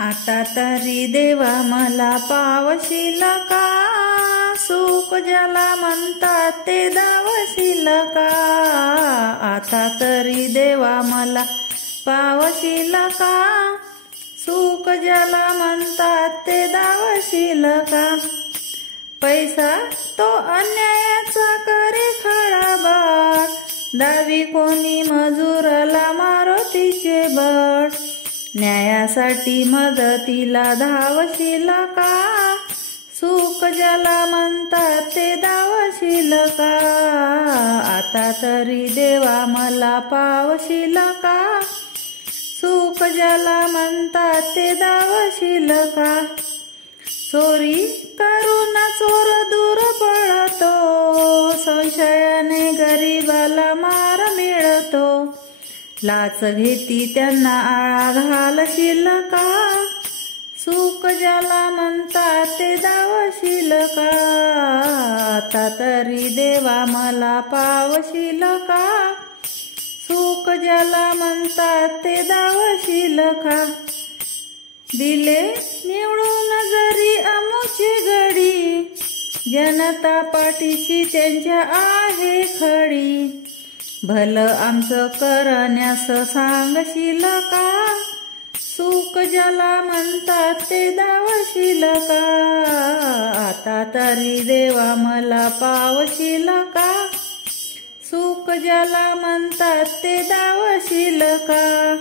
आता तरी देवा मला पावशील का, सुख ज्याला म्हणतात ते दावशील का. आता तरी देवा मला पावशील का, सुख ज्याला म्हणतात ते दावशील का. पैसा तो अन्यायाचा करे खळाबाळ, दावी कोणी मजुराला मारुतीचे बळ. न्यायासाठी मदतीला धावशील का, सुख ज्याला म्हणतात ते दावशील का. आता तरी देवा मला पावशील का, सुख ज्याला म्हणतात ते दावशील का. चोरी करून चोर दूर पळतो, संशयाने गरीबाला मार मिळतो. लाच घेती त्यांना आळा घालशील का, सुख ज्याला म्हणतात ते दावशील का. आता तरी देवा मला पावशील का, सुख ज्याला म्हणतात ते दावशील का. दिले निवडून जरी अमुची घडी, जनता पाठीशी त्यांच्या आहे खडी. भलं आमचं करण्यास सांगशील का, सुख ज्याला म्हणतात ते दावशील का. आता तरी देवा मला पावशील का, सुख ज्याला म्हणतात ते दावशील का.